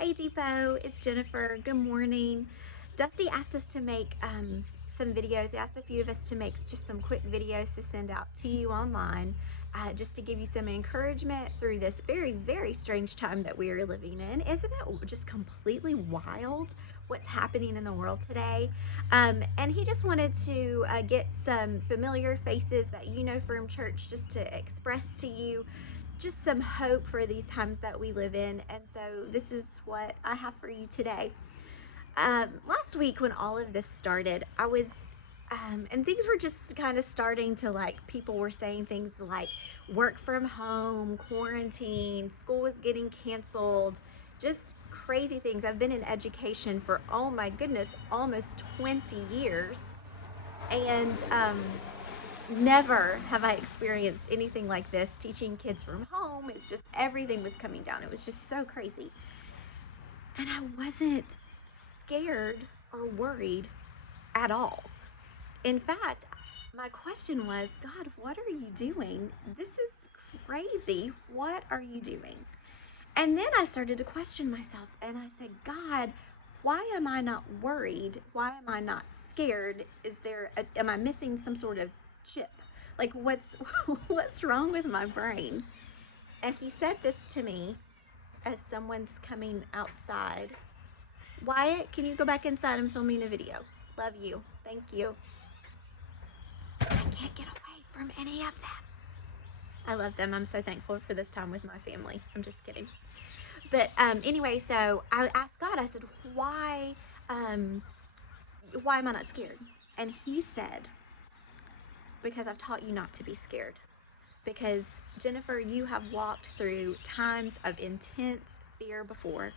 Hey Depot, it's Jennifer. Good morning. Dusty asked us to make some videos. He asked a few of us to make just some quick videos to send out to you online, just to give you some encouragement through this very, very strange time that we are living in. Isn't it just completely wild what's happening in the world today? And he just wanted to get some familiar faces that you know from church just to express to you just some hope for these times that we live in. And so this is what I have for you today. Last week, when all of this started, and things were just kind of starting to, like, people were saying things like work from home, quarantine, school was getting canceled, just crazy things. I've been in education for, oh my goodness, almost 20 years. And never have I experienced anything like this teaching kids from home. It's just everything was coming down. It was just so crazy. And I wasn't scared or worried at all. In fact, my question was, God, what are you doing? This is crazy. What are you doing? And then I started to question myself and I said, God, why am I not worried? Why am I not scared? Am I missing some sort of chip? Like what's wrong with my brain? And he said this to me as someone's coming outside. Wyatt, can you go back inside? I'm filming a video. Love you. Thank you. I can't get away from any of them. I love them. I'm so thankful for this time with my family. I'm just kidding. But anyway, so I asked God, I said, um, why am I not scared? And he said, because I've taught you not to be scared. Because Jennifer, you have walked through times of intense fear before,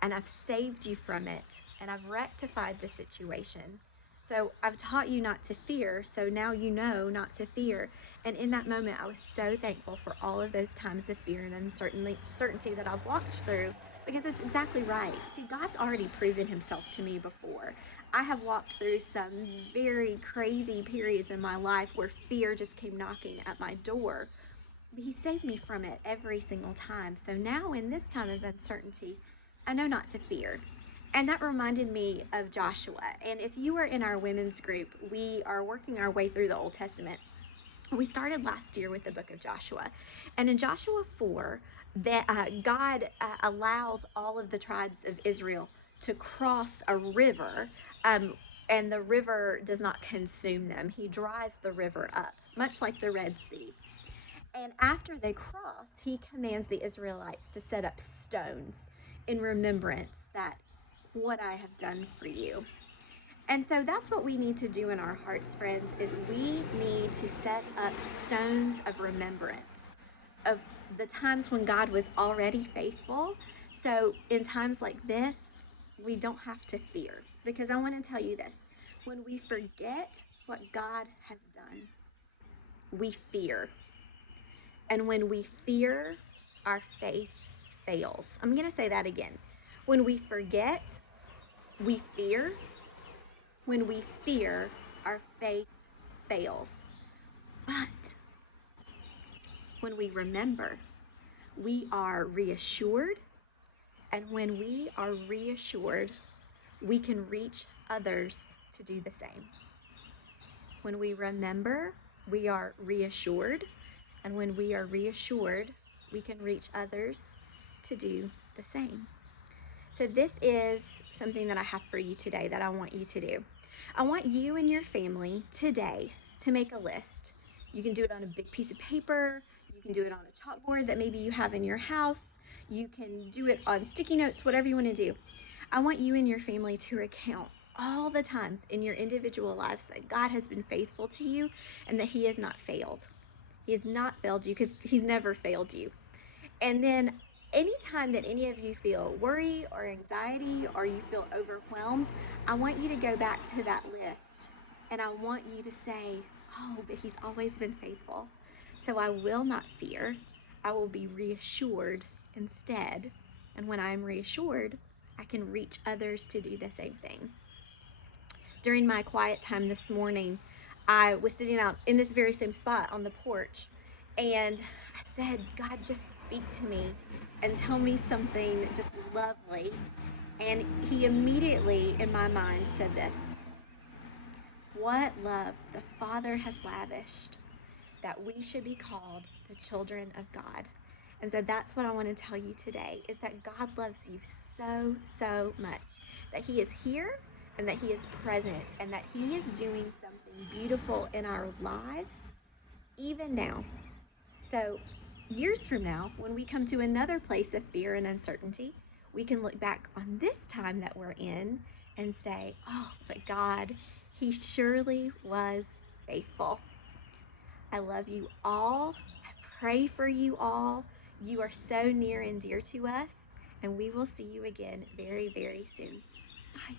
and I've saved you from it, and I've rectified the situation. So I've taught you not to fear, so now you know not to fear. And in that moment, I was so thankful for all of those times of fear and uncertainty that I've walked through, because it's exactly right. See, God's already proven himself to me before. I have walked through some very crazy periods in my life where fear just came knocking at my door. He saved me from it every single time. So now in this time of uncertainty, I know not to fear. And that reminded me of Joshua. And if you are in our women's group, we are working our way through the Old Testament. We started last year with the book of Joshua. And in Joshua 4, God allows all of the tribes of Israel to cross a river, and the river does not consume them. He dries the river up, much like the Red Sea. And after they cross, he commands the Israelites to set up stones in remembrance that what I have done for you. And so that's what we need to do in our hearts, friends, is we need to set up stones of remembrance of the times when God was already faithful. So in times like this, we don't have to fear. Because I want to tell you this, when we forget what God has done, we fear. And when we fear, our faith fails. I'm going to say that again. When we forget, we fear. When we fear, our faith fails. But when we remember, we are reassured. And when we are reassured, we can reach others to do the same. When we remember, we are reassured. And when we are reassured, we can reach others to do the same. So this is something that I have for you today that I want you to do. I want you and your family today to make a list. You can do it on a big piece of paper. You can do it on a chalkboard that maybe you have in your house. You can do it on sticky notes, whatever you want to do. I want you and your family to recount all the times in your individual lives that God has been faithful to you and that he has not failed. He has not failed you because he's never failed you. And then anytime that any of you feel worry or anxiety or you feel overwhelmed, I want you to go back to that list and I want you to say, oh, but he's always been faithful. So I will not fear. I will be reassured instead. And when I'm reassured, I can reach others to do the same thing. During my quiet time this morning, I was sitting out in this very same spot on the porch and I said, God, just speak to me. and tell me something just lovely. And he immediately, in my mind, said this: "What love the Father has lavished, that we should be called the children of God." And so that's what I want to tell you today, is that God loves you so, so much, that he is here and that he is present and that he is doing something beautiful in our lives, even now. So years from now, when we come to another place of fear and uncertainty, we can look back on this time that we're in and say, oh, but God, he surely was faithful. I love you all. I pray for you all. You are so near and dear to us, and we will see you again very, very soon. Bye.